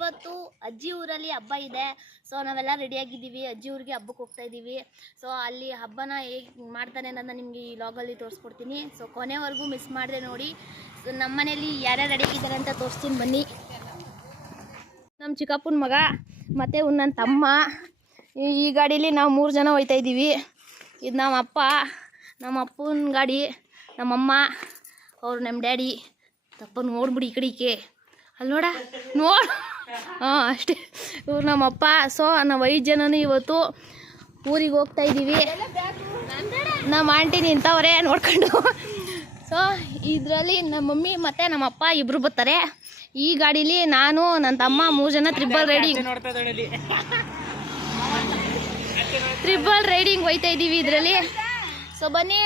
ಇವತ್ತು ಅಜ್ಜಿ ಊರಲ್ಲಿ ಹಬ್ಬ ಇದೆ. ಸೊ ನಾವೆಲ್ಲ ರೆಡಿಯಾಗಿದ್ದೀವಿ, ಅಜ್ಜಿ ಊರಿಗೆ ಹಬ್ಬಕ್ಕೆ ಹೋಗ್ತಾ ಇದ್ದೀವಿ. ಸೊ ಅಲ್ಲಿ ಹಬ್ಬನ ಹೇಗೆ ಮಾಡ್ತಾನೆ ಅನ್ನೋದನ್ನ ನಿಮಗೆ ಈ ಲಾಗಲ್ಲಿ ತೋರಿಸ್ಕೊಡ್ತೀನಿ. ಸೊ ಕೊನೆವರೆಗೂ ಮಿಸ್ ಮಾಡಿದೆ ನೋಡಿ. ಸೊ ನಮ್ಮ ಮನೇಲಿ ಯಾರ್ಯಾರು ರೆಡಿಯಾಗಿದ್ದಾರೆ ಅಂತ ತೋರಿಸ್ತೀನಿ ಬನ್ನಿ. ನಮ್ಮ ಚಿಕ್ಕಪ್ಪನ ಮಗ ಮತ್ತು ನನ್ನ ತಮ್ಮ, ಈ ಗಾಡೀಲಿ ನಾವು 3 ಜನ ಹೋಗ್ತಾ ಇದ್ದೀವಿ. ಇದು ನಮ್ಮ ಅಪ್ಪ, ನಮ್ಮ ಅಪ್ಪನ ಗಾಡಿ, ನಮ್ಮಮ್ಮ, ಅವ್ರು ನಮ್ಮ ಡ್ಯಾಡಿ. ತಪ್ಪ ನೋಡ್ಬಿಡಿ ಈ ಕಡೆಗೆ, ಅಲ್ಲಿ ನೋಡು. ಹಾಂ ಅಷ್ಟೇ, ಇವ್ರು ನಮ್ಮಪ್ಪ. ಸೊ ನಾವು 5 ಜನನೂ ಇವತ್ತು ಊರಿಗೆ ಹೋಗ್ತಾ ಇದ್ದೀವಿ. ನಮ್ಮ ಆಂಟಿ ನಿಂತವ್ರೆ ನೋಡ್ಕೊಂಡು. ಸೊ ಇದರಲ್ಲಿ ನಮ್ಮ ಮಮ್ಮಿ ಮತ್ತು ನಮ್ಮಪ್ಪ ಇಬ್ಬರು ಬರ್ತಾರೆ. ಈ ಗಾಡೀಲಿ ನಾನು, ನನ್ನ ತಮ್ಮ 3 ಜನ ಟ್ರಿಬಲ್ ರೈಡಿಂಗ್ ಹೋಗ್ತಾ ಇದ್ದೀವಿ ಇದರಲ್ಲಿ. ಸೊ ಬನ್ನಿ,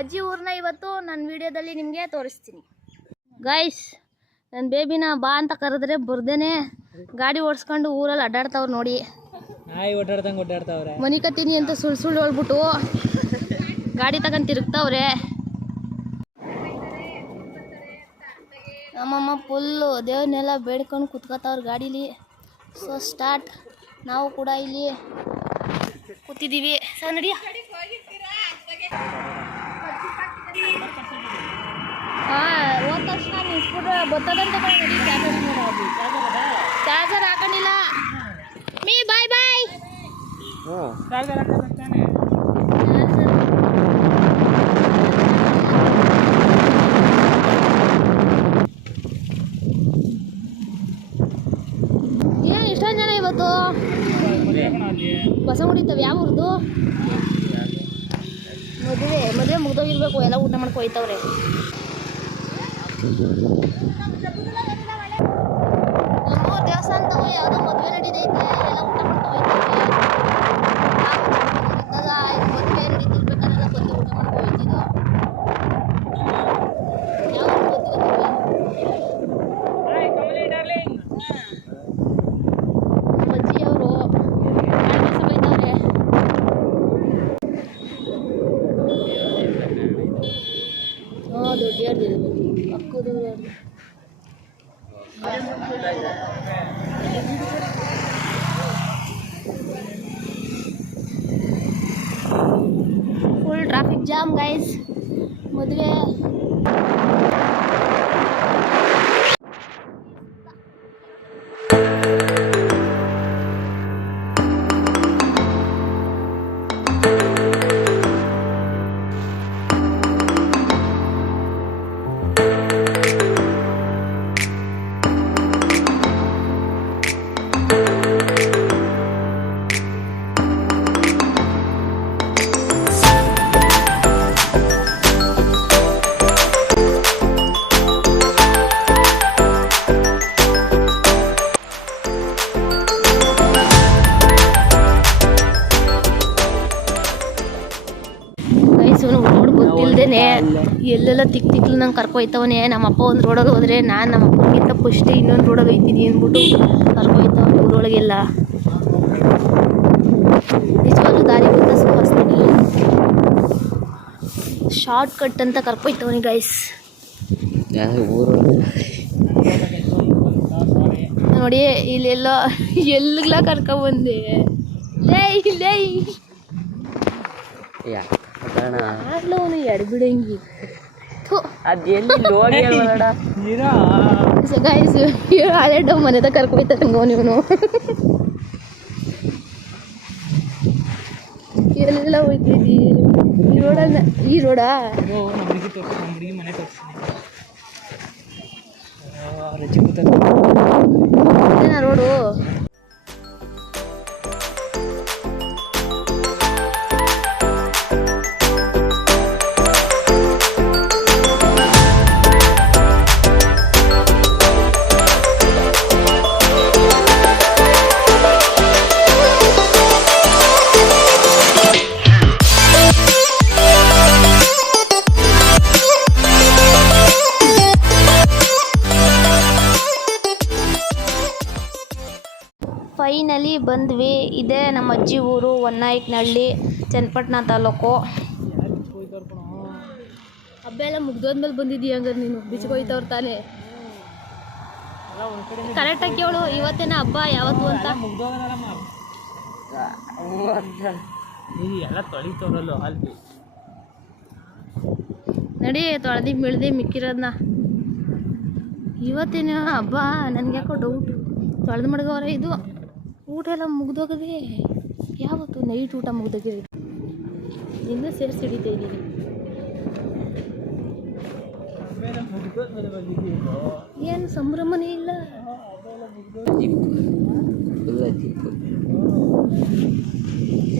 ಅಜ್ಜಿ ಊರನ್ನ ಇವತ್ತು ನನ್ನ ವಿಡಿಯೋದಲ್ಲಿ ನಿಮಗೆ ತೋರಿಸ್ತೀನಿ. ಗೈಸ್, ನನ್ನ ಬೇಬಿನ ಬಾ ಅಂತ ಕರೆದ್ರೆ ಬರ್ದೇನೆ ಗಾಡಿ ಓಡಿಸ್ಕೊಂಡು ಊರಲ್ಲಿ ಅಡ್ಡಾಡ್ತಾವ್ರು ನೋಡಿ. ಮನಿ ಕತ್ತೀನಿ ಅಂತ ಸುಳ್ಳು ಹೇಳ್ಬಿಟ್ಟು ಗಾಡಿ ತಗೊಂಡು ತಿರುಗ್ತಾವ್ರೆ. ನಮ್ಮಮ್ಮ ಫುಲ್ಲು ದೇವ್ರನ್ನೆಲ್ಲ ಬೇಡ್ಕೊಂಡು ಕುತ್ಕೋತಾವ್ರ ಗಾಡೀಲಿ. So start. ನಾವು ಕೂಡ ಇಲ್ಲಿ ಕೂತಿದ್ದೀವಿ. ಸೊ ನಡಿಯ. ಹಾಂ, ಹೋದ ತಕ್ಷಣ ನೀವು ಸ್ಕೂಟ್ರ್ ಬರ್ತದಂತ ಚಾರ್ಜರ್ ಹಾಕೊಂಡಿಲ್ಲ. ಮೀ ಬಾಯ್ ಬಾಯ್. ಏನು ಇಷ್ಟೊಂದು ಜನ ಇವತ್ತು ಬಸ ಹೊಡಿತಾವೆ? ಯಾವ ಊರ್ದು ಮದುವೆ ಮುಗ್ದೋಗಿರ್ಬೇಕು, ಎಲ್ಲ ಊಟ ಮಾಡ್ಕೊ ಹೋಯ್ತವ್ರೆ. ನಮ್ಮೂರು ದೇವಸ್ಥಾನದವು ಯಾವುದೋ ಮದುವೆ ನಡೀತೈತೆ, ಎಲ್ಲ ಊಟ ಮಾಡ್ಕೊ ಹೋಯ್ತವ್ರೆ. ಮದುವೆ ನಡೀತಿರ್ಬೇಕಾರೆಲ್ಲ ಬಂದು ಊಟ ಮಾಡ್ಕೊ ಹೋಯ್ತಿದ್ದೋ. ಯಾವ ಅಜ್ಜಿ ಅವರು ಬೈತವ್ರೆ. ದೊಡ್ಡ ಯಾರ್ದಿರ್ಬೇಕು ಅಕ್ಕದು ಯಾರ್ದು. Full traffic jam guys. ಮದುವೆ ಗೊತ್ತಿಲ್ದೇನೆ ಎಲ್ಲೆಲ್ಲ ತಿಕ್ಲು ನಂಗೆ ಕರ್ಕೊಯ್ತವನೆ. ನಮ್ಮಪ್ಪ ಒಂದು ರೋಡಲ್ಲಿ ಹೋದರೆ ನಾನು ನಮ್ಮ ಅಪ್ಪನಿಗಿಂತ ಫಸ್ಟ್ ಇನ್ನೊಂದು ರೋಡಲ್ಲಿ ಹೋಗ್ತೀನಿ ಅಂದ್ಬಿಟ್ಟು ಕರ್ಕೊಯ್ತವನೆ ಊರೊಳಗೆಲ್ಲ. ನಿಜವಾಗ್ಲೂ ದಾರಿ ಗೊತ್ತ ಸುಹಾಸ್ತೀನಿ, ಶಾರ್ಟ್ ಕಟ್ ಅಂತ ಕರ್ಕೊಯ್ತವನಿ ಗೈಸ್. ನೋಡಿ ಇಲ್ಲೆಲ್ಲ ಎಲ್ಲಿಗ್ಲ ಕರ್ಕೊಬಂದೆ. ಲೈ ಆಡ್ಲವನು ಎಡ್ಬಿಡಂಗಿ ಹಳೆ ಮನೆ ತ ಕರ್ಕೊಯ್ತಾರಂಗ ನೀವನು. ಎಲ್ಲ ಹೋಯ್ತಿದ್ದಿ ಈ ರೋಡನ್ನ. ಈ ರೋಡಾ ರೋಡು. ಫೈನಲಿ ಬಂದ್ವಿ. ಇದೇ ನಮ್ಮ ಅಜ್ಜಿ ಊರು, ಹೊನ್ನಾಯಕನಹಳ್ಳಿ, ಚನ್ನಪಟ್ಟಣ ತಾಲೂಕು. ಹಬ್ಬ ಎಲ್ಲ ಮುಗ್ದೋದ್ಮೇಲೆ ಬಂದಿದ್ದೀಯ ಹಂಗಾರೆ ನೀನು? ಬಿಚ್ಕೋಯ್ತವ್ರು ತಾನೇ. ಕರೆಕ್ಟಾಗಿ ಕೇಳು, ಇವತ್ತೇನ ಹಬ್ಬ ಯಾವತ್ತು ಅಂತ. ಎಲ್ಲ ತೊಳಿತೋರಲ್ಲ ಅಲ್ಲಿ ನಡಿ ತೊಳೆದಿ ಮಿಳ್ದಿ ಮಿಕ್ಕಿರೋದನ್ನ. ಇವತ್ತೇನ ಹಬ್ಬ ನನಗೆ ಯಾಕೋ ಡೌಟು. ತೊಳೆದು ಮಡ್ಗವ್ರ ಇದು ಊಟ ಎಲ್ಲ ಮುಗ್ದೋಗದೆ. ಯಾವತ್ತು ನೈಟ್ ಊಟ ಮುಗ್ದೋಗಿದೆ, ಇನ್ನೂ ಸೇರಿಸಿ ಹಿಡಿತಾ ಇದ್ದೀನಿ. ಏನು ಸಂಭ್ರಮನೇ ಇಲ್ಲ.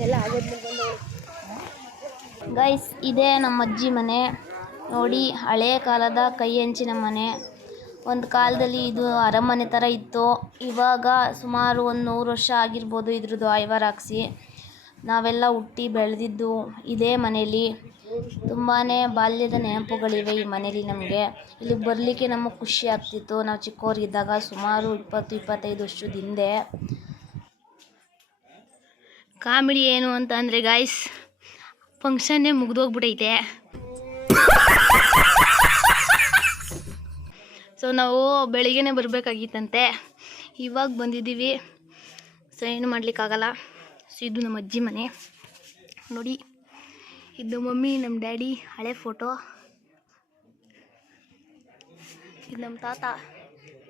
ಎಲ್ಲ ಆಗೋದ್ಮೇಲೆ ಗೈಸ್, ಇದೇ ನಮ್ಮ ಅಜ್ಜಿ ಮನೆ ನೋಡಿ. ಹಳೆ ಕಾಲದ ಕೈ ಹೆಂಚಿನ ಮನೆ. ಒಂದು ಕಾಲದಲ್ಲಿ ಇದು ಅರಮನೆ ಥರ ಇತ್ತು. ಇವಾಗ ಸುಮಾರು ಒಂದು 100 ವರ್ಷ ಆಗಿರ್ಬೋದು ಇದ್ರದ್ದು ಐವರ್ ಹಾಕ್ಸಿ. ನಾವೆಲ್ಲ ಹುಟ್ಟಿ ಬೆಳೆದಿದ್ದು ಇದೇ ಮನೇಲಿ. ತುಂಬಾ ಬಾಲ್ಯದ ನೆನಪುಗಳಿವೆ ಈ ಮನೇಲಿ ನಮಗೆ. ಇಲ್ಲಿಗೆ ಬರಲಿಕ್ಕೆ ನಮಗೆ ಖುಷಿ ಆಗ್ತಿತ್ತು ನಾವು ಚಿಕ್ಕವರಿದ್ದಾಗ, ಸುಮಾರು 20-25 ವರ್ಷದ ಹಿಂದೆ. ಕಾಮಿಡಿ ಏನು ಅಂತ ಅಂದರೆ ಗಾಯ್ಸ್, ಫಂಕ್ಷನ್ನೇ ಮುಗ್ದೋಗ್ಬಿಟ್ಟೈತೆ. ಸೊ ನಾವು ಬೆಳಿಗ್ಗೆನೇ ಬರಬೇಕಾಗಿತ್ತಂತೆ, ಇವಾಗ ಬಂದಿದ್ದೀವಿ. ಸೊ ಏನು ಮಾಡಲಿಕ್ಕಾಗಲ್ಲ. ಸೊ ಇದು ನಮ್ಮ ಅಜ್ಜಿ ಮನೆ ನೋಡಿ. ಇದು ಮಮ್ಮಿ, ನಮ್ಮ ಡ್ಯಾಡಿ ಹಳೆ ಫೋಟೋ. ಇದು ನಮ್ಮ ತಾತ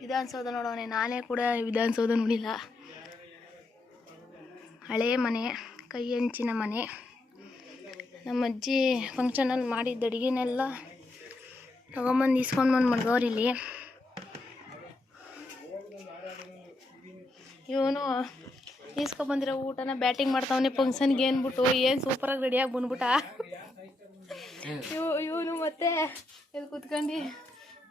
ವಿಧಾನಸೌಧ ನೋಡೋನೆ. ನಾನೇ ಕೂಡ ವಿಧಾನಸೌಧ ನೋಡಿಲ್ಲ. ಹಳೆ ಮನೆ, ಕೈ ಹೆಂಚಿನ ಮನೆ. ನಮ್ಮ ಅಜ್ಜಿ ಫಂಕ್ಷನಲ್ಲಿ ಮಾಡಿದ್ದ ಅಡುಗೆನೆಲ್ಲ ತಗೊಂಬಂದು ಇಸ್ಕೊಂಡ್ಬಂದು ಮಡ್ಗವ್ರಿಲ್ಲಿ. ಇವನು ಈಸ್ಕೊಬಂದಿರೋ ಊಟನ ಬ್ಯಾಟಿಂಗ್ ಮಾಡ್ತಾವನೆ ಫಂಕ್ಷನ್ಗೆ ಅಂದ್ಬಿಟ್ಟು. ಏನು ಸೂಪರಾಗಿ ರೆಡಿಯಾಗಿ ಬಂದ್ಬಿಟ್ಟ ಇವನು. ಮತ್ತೆ ಇಲ್ಲಿ ಕುತ್ಕೊಂಡು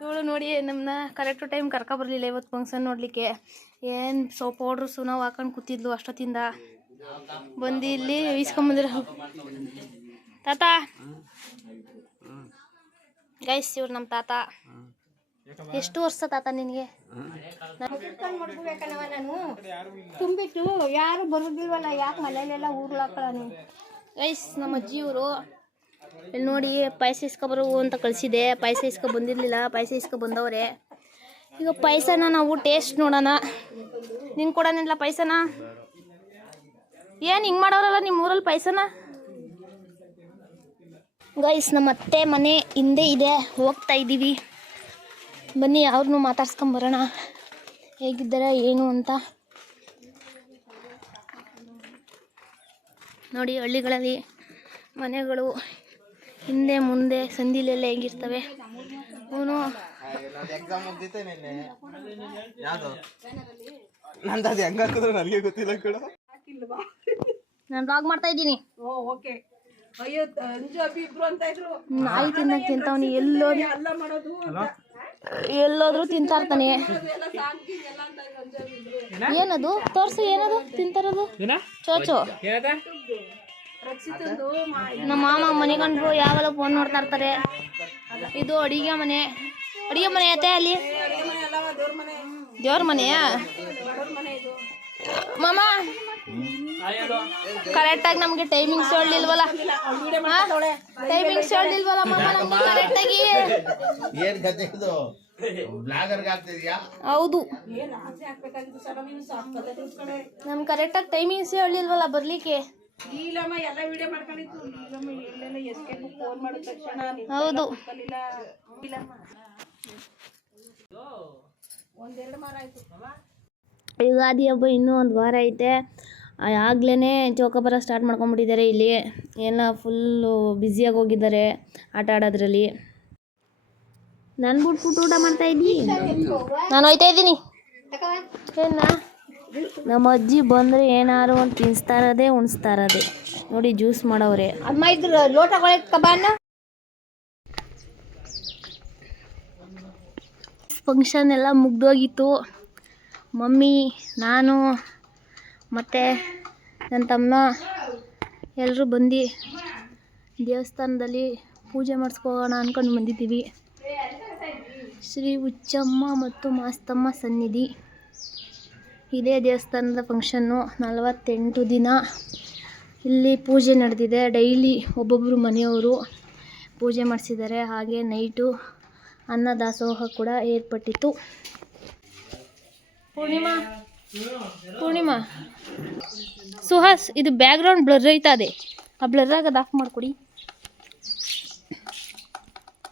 ಇವಳು ನೋಡಿ ನಮ್ಮನ್ನ ಕರೆಕ್ಟು ಟೈಮ್ ಕರ್ಕೊಬರ್ಲಿಲ್ಲ ಇವತ್ತು ಫಂಕ್ಷನ್ ನೋಡಲಿಕ್ಕೆ. ಏನು ಪೌಡ್ರು ಸುನಾವು ಹಾಕೊಂಡು ಕೂತಿದ್ಲು ಅಷ್ಟೊತ್ತಿಂದ. ಬಂದು ಇಲ್ಲಿ ಈಸ್ಕೊಂಬಂದಿರೋ ತಾತ. ಗೈಸ್, ಇವ್ರು ನಮ್ಮ ತಾತ. ಎಷ್ಟು ವರ್ಷ ತಾತ ನಿನಗೆ? ನಾನು ತುಂಬಿಟ್ಟು ಯಾರು ಬರೋದಿಲ್ವಲ್ಲ, ಯಾಕೆ ಮನೇಲೆಲ್ಲ ಊರ್ಲಾಕಲ್ಲ ನೀನು. ಗೈಸ್, ನಮ್ಮ ಅಜ್ಜಿ ಇವರು. ಇಲ್ಲಿ ನೋಡಿ, ಪಾಯಸ ಇಸ್ಕೊಬರು ಅಂತ ಕಳಿಸಿದೆ. ಪಾಯಸ ಇಸ್ಕೊ ಬಂದಿರಲಿಲ್ಲ, ಪಾಯಸ ಇಸ್ಕೊ ಬಂದವ್ರೆ. ಈಗ ಪಾಯಸನ ನಾವು ಟೇಸ್ಟ್ ನೋಡೋಣ. ನೀನು ಕೊಡೋನಿಲ್ಲ ಪಾಯಸನ? ಏನು ಹಿಂಗೆ ಮಾಡೋರಲ್ಲ ನಿಮ್ಮ ಊರಲ್ಲಿ ಪಾಯಸನ? ಗೈಸ್, ನಮ್ಮ ಅತ್ತೆ ಮನೆ ಹಿಂದೆ ಇದೆ, ಹೋಗ್ತಾ ಇದ್ದೀವಿ. ಬನ್ನಿ ಅವ್ರನ್ನೂ ಮಾತಾಡ್ಸ್ಕೊಂಬರೋಣ ಹೇಗಿದ್ದಾರೆ ಏನು ಅಂತ. ನೋಡಿ, ಹಳ್ಳಿಗಳಲ್ಲಿ ಮನೆಗಳು ಹಿಂದೆ ಮುಂದೆ ಸಂದಿಲೆಲ್ಲ ಹೆಂಗಿರ್ತವೆ. ಅವನು ನಾನು ಬ್ಲಾಗ್ ಮಾಡ್ತಾ ಇದ್ದೀನಿ. ನಾಯಿ ತಿನ್ನಕ್ಕೆ ತಿಂತವನಿ. ಎಲ್ಲೋದ್ರು ತಿಂತಾ ಇರ್ತಾನೆ. ಏನದು ತೋರ್ಸು, ಏನದು ತಿಂತಾರದು? ಚೋಚೋ. ನಮ್ಮ ಮಾಮ ಮನೆಗಂಡ್ರು ಯಾವೆಲ್ಲ ಫೋನ್ ನೋಡ್ತಾ ಇರ್ತಾರೆ. ಇದು ಅಡಿಗೆ ಮನೆ. ಅಡಿಗೆ ಮನೆ ಐತೆ ಅಲ್ಲಿ. ದೇವ್ರ ಮನೆಯಾ ಮಾಮ? ಕರೆಕ್ಟಾಗಿ ನಮ್ಗೆ ಟೈಮಿಂಗ್ಸ್ ಹೇಳಿಲ್ವಲ್ಲ. ಟೈಮಿಂಗ್ಸ್ ಹೇಳಿಲ್ವಲ್ಲ ಮಾಮ ನಮ್ಗೆ ಕರೆಕ್ಟಾಗಿ. ಹೌದು, ನಮ್ಗೆ ಕರೆಕ್ಟಾಗಿ ಟೈಮಿಂಗ್ಸ್ ಹೇಳಿಲ್ವಲ್ಲ ಬರ್ಲಿಕ್ಕೆ. ಹೌದು, ಯುಗಾದಿ ಹಬ್ಬ ಇನ್ನೂ 1 ವಾರ ಐತೆ. ಆಗ್ಲೇ ಚೌಕಾಬಾರ ಸ್ಟಾರ್ಟ್ ಮಾಡ್ಕೊಂಡ್ಬಿಟ್ಟಿದ್ದಾರೆ ಇಲ್ಲಿ. ಎಲ್ಲ ಫುಲ್ಲು ಬ್ಯುಸಿಯಾಗಿ ಹೋಗಿದ್ದಾರೆ ಆಟ ಆಡೋದ್ರಲ್ಲಿ. ನಾನು ಬಿಟ್ಬಿಟ್ಟು ಊಟ ಮಾಡ್ತಾ ಇದ್ದೀನಿ. ನಾನು ಹೋಯ್ತಾ ಇದ್ದೀನಿ. ಏನ ನಮ್ಮ ಅಜ್ಜಿ ಬಂದರೆ ಏನಾರು ಒಂದು ತಿನ್ನಿಸ್ತಾ ಇರೋದೇ ಉಣಿಸ್ತಾ ಇರೋದೆ. ನೋಡಿ, ಜ್ಯೂಸ್ ಮಾಡವ್ರೆ. ಅಮ್ಮ ಇದ್ರ ಲೋಟಗಳನ್ನ ಫಂಕ್ಷನ್ ಎಲ್ಲ ಮುಗ್ದೋಗಿತ್ತು. ಮಮ್ಮಿ, ನಾನು ಮತ್ತು ನನ್ನ ತಮ್ಮ ಎಲ್ಲರೂ ಬಂದು ದೇವಸ್ಥಾನದಲ್ಲಿ ಪೂಜೆ ಮಾಡಿಸ್ಕೋಣ ಅಂದ್ಕೊಂಡು ಬಂದಿದ್ದೀವಿ. ಶ್ರೀ ಹುಚ್ಚಮ್ಮ ಮತ್ತು ಮಾಸ್ತಮ್ಮ ಸನ್ನಿಧಿ. ಇದೇ ದೇವಸ್ಥಾನದ ಫಂಕ್ಷನ್ನು. 48 ದಿನ ಇಲ್ಲಿ ಪೂಜೆ ನಡೆದಿದೆ. ಡೈಲಿ ಒಬ್ಬೊಬ್ಬರು ಮನೆಯವರು ಪೂಜೆ ಮಾಡಿಸಿದ್ದಾರೆ. ಹಾಗೆ ನೈಟು ಅನ್ನದಾಸೋಹ ಕೂಡ ಏರ್ಪಟ್ಟಿತ್ತು. ಪೂರ್ಣಿಮಾ ಸುಹಾಸ್, ಇದು ಬ್ಯಾಕ್ಗ್ರೌಂಡ್ ಬ್ಲರ್ ಐತದೆ, ಆ ಬ್ಲರ್ ಆಗೋದು ಆಫ್ ಮಾಡಿಕೊಡಿ.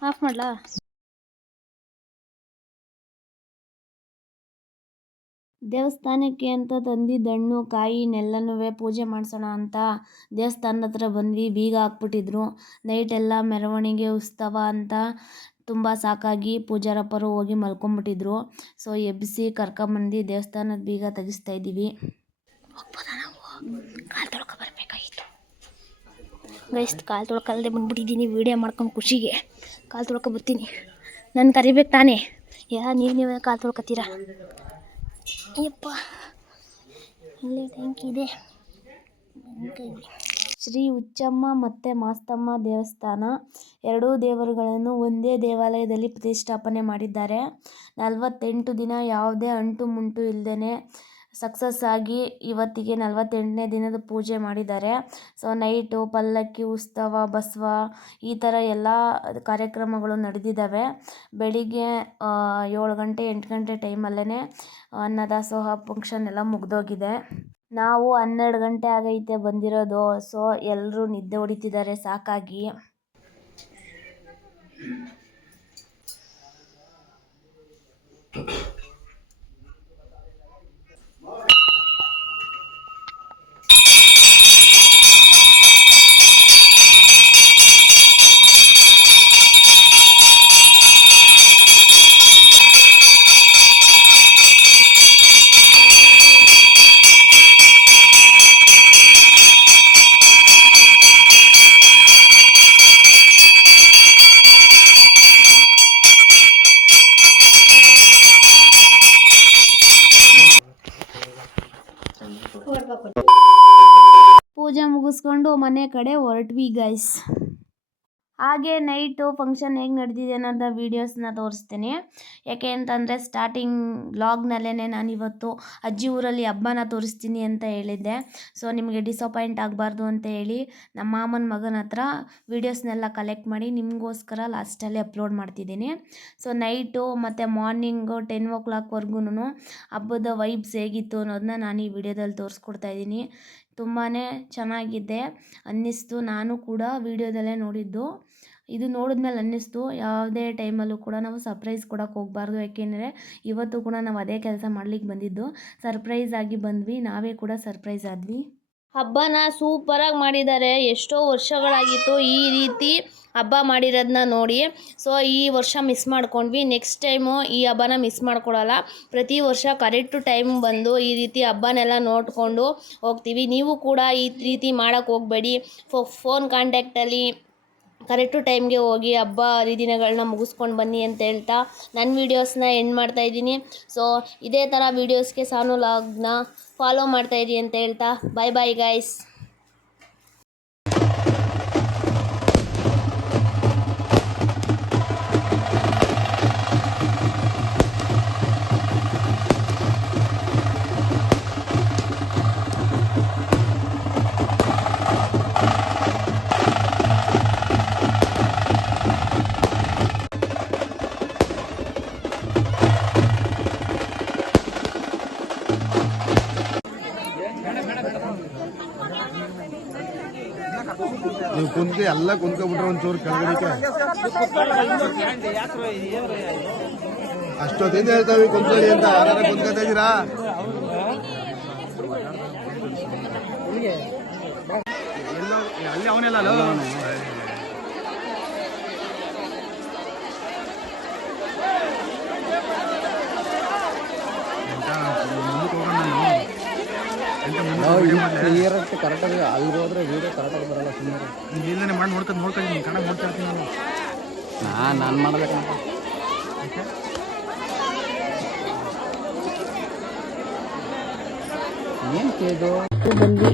ಆಫ್ ಮಾಡಲಾ? ದೇವಸ್ಥಾನಕ್ಕೆ ಅಂತ ತಂದಿದ್ದ ಹಣ್ಣು ಕಾಯಿನೆಲ್ಲನೂ ಪೂಜೆ ಮಾಡಿಸೋಣ ಅಂತ ದೇವಸ್ಥಾನದ ಹತ್ರ ಬಂದ್ವಿ. ಬೀಗ ಹಾಕ್ಬಿಟ್ಟಿದ್ರು. ನೈಟ್ ಎಲ್ಲ ಮೆರವಣಿಗೆ ಉತ್ಸವ ಅಂತ ತುಂಬ ಸಾಕಾಗಿ ಪೂಜಾರಪ್ಪರು ಹೋಗಿ ಮಲ್ಕೊಂಬಿಟ್ಟಿದ್ರು. ಸೊ ಎಬ್ಬಿಸಿ ಕರ್ಕೊಂಬಂದು ದೇವಸ್ಥಾನದ ಬೀಗ ತೆಗಿಸ್ತಾ ಇದ್ದೀವಿ. ಕಾಲು ತೊಳ್ಕೊ ಬರಬೇಕಾಗಿತ್ತು ಗೈಸ್, ಕಾಲು ತೊಳ್ಕಲ್ದೆ ಬಂದ್ಬಿಟ್ಟಿದ್ದೀನಿ ವೀಡಿಯೋ ಮಾಡ್ಕೊಂಡು ಖುಷಿಗೆ. ಕಾಲು ತೊಳ್ಕೊ ಬರ್ತೀನಿ. ನಾನು ಕರಿಬೇಕು ತಾನೇ, ನೀವೇ ಕಾಲು ತೊಳ್ಕೊತೀರಾ? ಯಪ್ಪ, ಇಲ್ಲೇ ಟ್ಯಾಂಕಿ ಇದೆ. ಶ್ರೀ ಹುಚ್ಚಮ್ಮ ಮತ್ತು ಮಾಸ್ತಮ್ಮ ದೇವಸ್ಥಾನ, ಎರಡೂ ದೇವರುಗಳನ್ನು ಒಂದೇ ದೇವಾಲಯದಲ್ಲಿ ಪ್ರತಿಷ್ಠಾಪನೆ ಮಾಡಿದ್ದಾರೆ. 48 ದಿನ ಯಾವುದೇ ಅಂಟು ಮುಂಟು ಇಲ್ಲದೇ ಸಕ್ಸಸ್ ಆಗಿ ಇವತ್ತಿಗೆ 48ನೇ ದಿನದ ಪೂಜೆ ಮಾಡಿದ್ದಾರೆ. ಸೊ ನೈಟು ಪಲ್ಲಕ್ಕಿ ಉತ್ಸವ, ಬಸವ, ಈ ಥರ ಎಲ್ಲ ಕಾರ್ಯಕ್ರಮಗಳು ನಡೆದಿದ್ದಾವೆ. ಬೆಳಿಗ್ಗೆ 7 ಗಂಟೆ 8 ಗಂಟೆ ಟೈಮಲ್ಲೇ ಅನ್ನದಾಸೋಹ ಫಂಕ್ಷನ್ ಎಲ್ಲ ಮುಗಿದೋಗಿದೆ. ನಾವು 12 ಗಂಟೆ ಆಗೈತೆ ಬಂದಿರೋದು. ಸೊ ಎಲ್ಲರೂ ನಿದ್ದೆ ಹೊಡಿತಿದ್ದಾರೆ ಸಾಕಾಗಿ. ಪೂಜೆ ಮುಗಿಸ್ಕೊಂಡು ಮನೆ ಕಡೆ ಹೊರಟ್ವಿ ಗೈಸ್. ಹಾಗೆ ನೈಟು ಫಂಕ್ಷನ್ ಹೇಗೆ ನಡೆದಿದೆ ಅನ್ನೋದು ವೀಡಿಯೋಸ್ನ ತೋರಿಸ್ತೀನಿ. ಯಾಕೆ ಅಂತಂದರೆ ಸ್ಟಾರ್ಟಿಂಗ್ ವ್ಲಾಗ್ನಲ್ಲೇ ನಾನು ಇವತ್ತು ಅಜ್ಜಿ ಊರಲ್ಲಿ ಹಬ್ಬನ ತೋರಿಸ್ತೀನಿ ಅಂತ ಹೇಳಿದ್ದೆ. ಸೊ ನಿಮಗೆ ಡಿಸಪಾಯಿಂಟ್ ಆಗಬಾರ್ದು ಅಂತ ಹೇಳಿ ನಮ್ಮ ಮಾಮನ ಮಗನ ಹತ್ರ ವೀಡಿಯೋಸ್ನೆಲ್ಲ ಕಲೆಕ್ಟ್ ಮಾಡಿ ನಿಮಗೋಸ್ಕರ ಲಾಸ್ಟಲ್ಲಿ ಅಪ್ಲೋಡ್ ಮಾಡ್ತಿದ್ದೀನಿ. ಸೊ ನೈಟು ಮತ್ತು ಮಾರ್ನಿಂಗು 10 o'clockವರೆಗೂ ಹಬ್ಬದ ವೈಬ್ಸ್ ಹೇಗಿತ್ತು ಅನ್ನೋದನ್ನ ನಾನು ಈ ವಿಡಿಯೋದಲ್ಲಿ ತೋರಿಸ್ಕೊಡ್ತಾಯಿದ್ದೀನಿ. ತುಂಬಾ ಚೆನ್ನಾಗಿದೆ ಅನ್ನಿಸ್ತು. ನಾನು ಕೂಡ ವೀಡಿಯೋದಲ್ಲೇ ನೋಡಿದ್ದು. ಇದು ನೋಡಿದ್ಮೇಲೆ ಅನ್ನಿಸ್ತು ಯಾವುದೇ ಟೈಮಲ್ಲೂ ಕೂಡ ನಾವು ಸರ್ಪ್ರೈಸ್ ಕೊಡೋಕೆ ಹೋಗಬಾರ್ದು. ಯಾಕೆಂದರೆ ಇವತ್ತು ಕೂಡ ನಾವು ಅದೇ ಕೆಲಸ ಮಾಡ್ಲಿಕ್ಕೆ ಬಂದಿದ್ದು. ಸರ್ಪ್ರೈಸ್ ಆಗಿ ಬಂದ್ವಿ, ನಾವೇ ಕೂಡ ಸರ್ಪ್ರೈಸ್ ಆದ್ವಿ. ಹಬ್ಬನ ಸೂಪರಾಗಿ ಮಾಡಿದ್ದಾರೆ. ಎಷ್ಟೋ ವರ್ಷಗಳಾಗಿತ್ತು ಈ ರೀತಿ ಹಬ್ಬ ಮಾಡಿರೋದನ್ನ ನೋಡಿ. ಸೊ ಈ ವರ್ಷ ಮಿಸ್ ಮಾಡ್ಕೊಂಡ್ವಿ. ನೆಕ್ಸ್ಟ್ ಟೈಮು ಈ ಹಬ್ಬನ ಮಿಸ್ ಮಾಡ್ಕೊಳ್ಳಲ್ಲ. ಪ್ರತಿ ವರ್ಷ ಕರೆಕ್ಟು ಟೈಮ್ ಬಂದು ಈ ರೀತಿ ಹಬ್ಬನೆಲ್ಲ ನೋಡಿಕೊಂಡು ಹೋಗ್ತೀವಿ. ನೀವು ಕೂಡ ಈ ರೀತಿ ಮಾಡೋಕ್ಕೆ ಹೋಗಬೇಡಿ. ಫೋನ್ ಕಾಂಟ್ಯಾಕ್ಟಲ್ಲಿ ಕರೆಕ್ಟು ಟೈಮ್ಗೆ ಹೋಗಿ ಹಬ್ಬ ಹರಿದಿನಗಳನ್ನ ಮುಗಿಸ್ಕೊಂಡು ಬನ್ನಿ ಅಂತ ಹೇಳ್ತಾ ನನ್ನ ವೀಡಿಯೋಸ್ನ ಎಂಡ್ ಮಾಡ್ತಾಯಿದ್ದೀನಿ. ಸೊ ಇದೇ ಥರ ವೀಡಿಯೋಸ್ಗೆ ಸಾನು ಲಾಗ್ನ ಫಾಲೋ ಮಾಡ್ತಾಯಿರಿ ಅಂತ ಹೇಳ್ತಾ ಬಾಯ್ ಬಾಯ್ ಗೈಸ್. ನೀವು ಕುಂತ್ಗೆ ಎಲ್ಲ ಕುಂತ್ಕೊಬಿಟ್ರೆ ಒಂಚೂರು ಕೆಳಗಡೆ ಅಷ್ಟೊತ್ತಿಂದ ಹೇಳ್ತಾವೆ ಕುಂತ್ಕೊಳ್ಳಿ ಅಂತ. ಯಾರು ಕುಂತ್ಕೊತಾ ಇದ್ದೀರಾ? ಅಲ್ಲಿ ಅವನೆಲ್ಲ ಕ್ಲಿಯರ್ ಕರೆಕ್ಟಾಗಿ ಅಲ್ಲಿ ಹೋದ್ರೆ ವಿಡಿಯೋ ಕರೆಕ್ಟಾಗಿ ಬರಲ್ಲ. ಸುಮ್ಮನೆ ಇಲ್ಲೇ ಮಾಡಿ ನೋಡ್ಕೊಂಡು ಕನ್ನಡ ನೋಡ್ತಾ ಇರ್ತೀನಿ ನಾನು ಮಾಡ್ಬೇಕಂತ. ಏನು ಕೇಳಿದ್ದು ಬಂದು